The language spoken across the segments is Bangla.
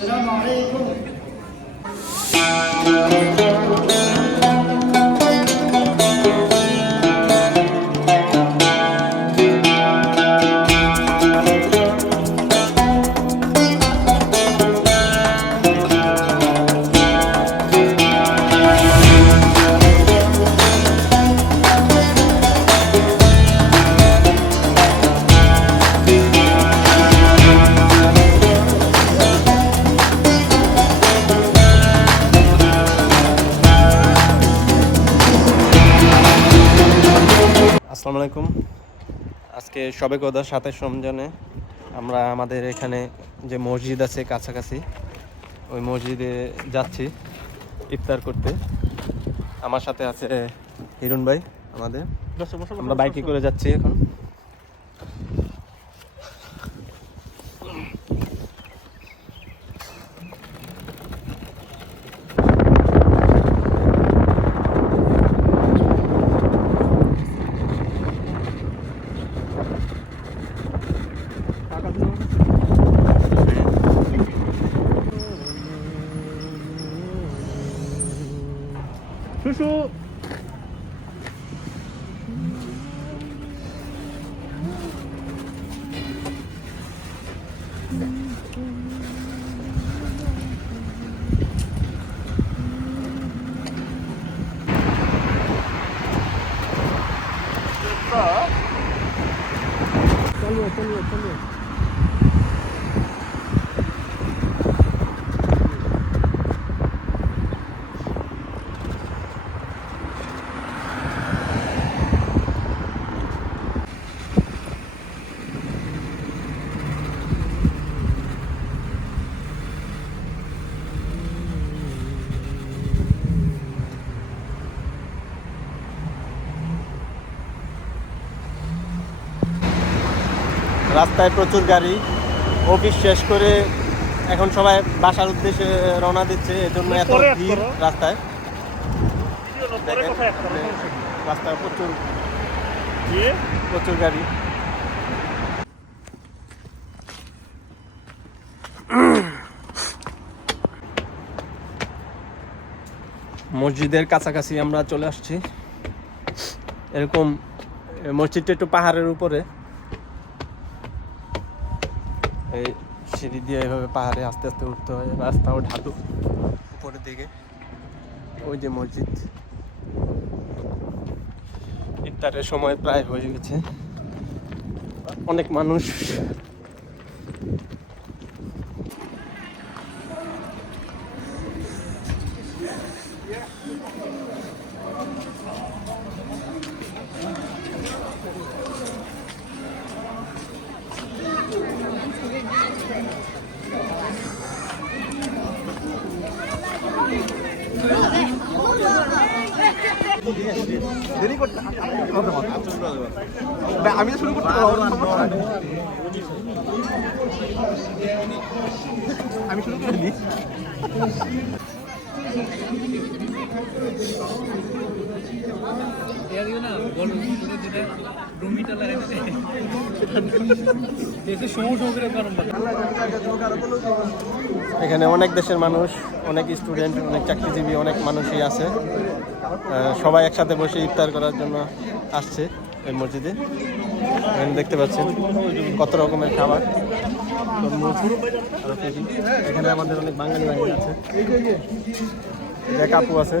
السلام عليكم. আসসালামু আলাইকুম। আজকে শবে কদর 27 রমজানে আমরা আমাদের এখানে যে মসজিদ আছে কাছাকাছি ওই মসজিদে যাচ্ছি ইফতার করতে। আমার সাথে আছে হিরুন ভাই। আমরা বাইকে করে যাচ্ছি এখন। শুশু চলিয়ে রাস্তায় প্রচুর গাড়ি। অফিস শেষ করে এখন সবাই বাসার উদ্দেশ্যে রওনা দিচ্ছে, এজন্য এত ভিড় রাস্তায়। দেখেন, রাস্তায় প্রচুর গাড়ি। মসজিদের কাছাকাছি আমরা চলে আসছি। এরকম মসজিদটা একটু পাহাড়ের উপরে, এই সিঁড়ি দিয়ে এভাবে পাহাড়ে আস্তে আস্তে উঠতে হয়। রাস্তাও ঢালু উপরের দিকে। ওই যে মসজিদ। ইফতারের সময় প্রায় হয়ে গেছে, অনেক মানুষ। আমি শুরু করতে আমি শুরু করে দিই। এখানে অনেক দেশের মানুষ, অনেক স্টুডেন্ট, অনেক চাকরিজীবী, অনেক মানুষই আছে। সবাই একসাথে বসে ইফতার করার জন্য আসছে এই মসজিদে। এখানে দেখতে পাচ্ছেন কত রকমের খাবার। এখানে আমাদের অনেক বাঙালি ভাই আছে, কাপু আছে।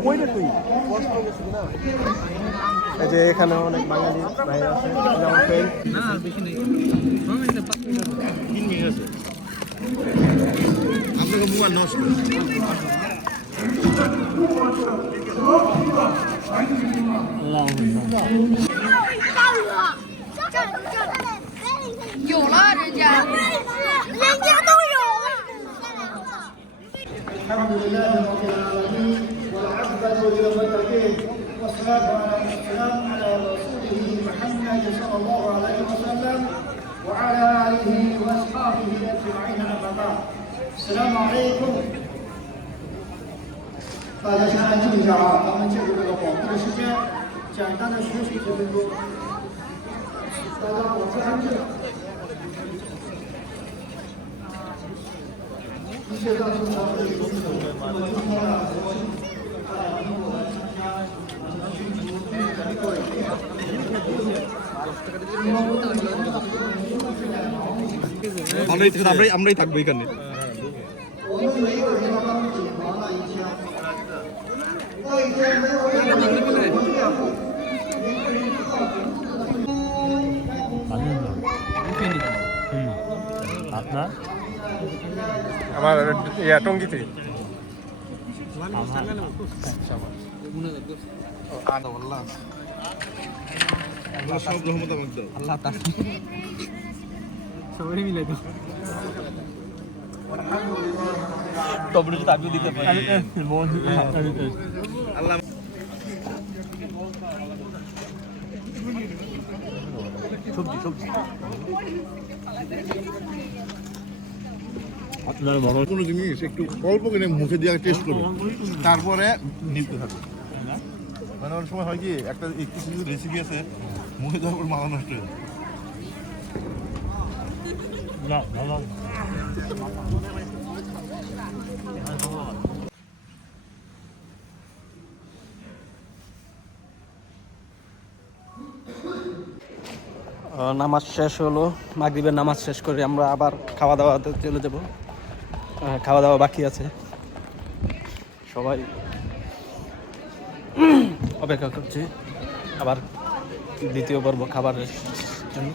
এই যে এখানে অনেক বাঙালি ভাই আছে। আপনাকে মোবাইল নষ্ট有了，人家都有了。 الحمد لله رب العالمين والعقبة للمتقين والصلاة والسلام على رسوله محمد صلى الله عليه وسلم وعلى آله وأصحابه أجمعين أما بعد. السلام عليكم. 大家先安静一下啊，咱们借助这个广播的时间，简单的学习几分钟。大家保持安静。আমরাই থাকবো এখানে। আপনার আমার ইয়া টঙ্গিতে সব রহমত আমাকে দাও। আল্লাহ সবাই মিলে তো তবে যদি আমিও দিতে পারি আল্লাহ সবজি আপনার বড় কোনো জিনিস একটু অল্প কিনে মুখে দিয়ে টেস্ট করবে, তারপরে নিতে থাকবে। মানে অনেক সময় হয় কি একটা একটু কিছু রেসিপি আছে মুখে দেওয়ার পর মাথা নষ্ট হয়ে যায়। না ভালো নামাজ শেষ হলো, মাগরিবের নামাজ শেষ করে আমরা আবার খাওয়া দাওয়াতে চলে যাব। খাওয়া দাওয়া বাকি আছে, সবাই অপেক্ষা করছে আবার দ্বিতীয় পর্ব খাবারের জন্য।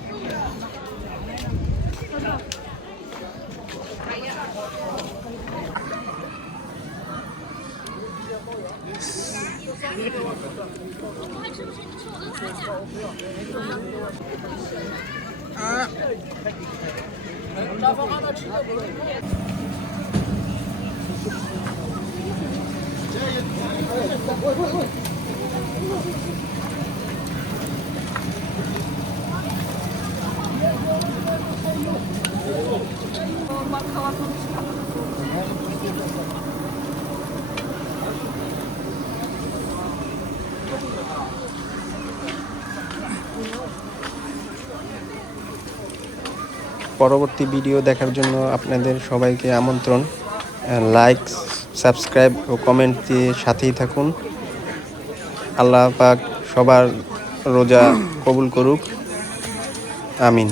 পরবর্তী ভিডিও দেখার জন্য আপনাদের সবাইকে আমন্ত্রণ। লাইক, সাবস্ক্রাইব ও কমেন্ট দিয়ে সাথেই থাকুন। আল্লাহ পাক সবার রোজা কবুল করুক, আমিন।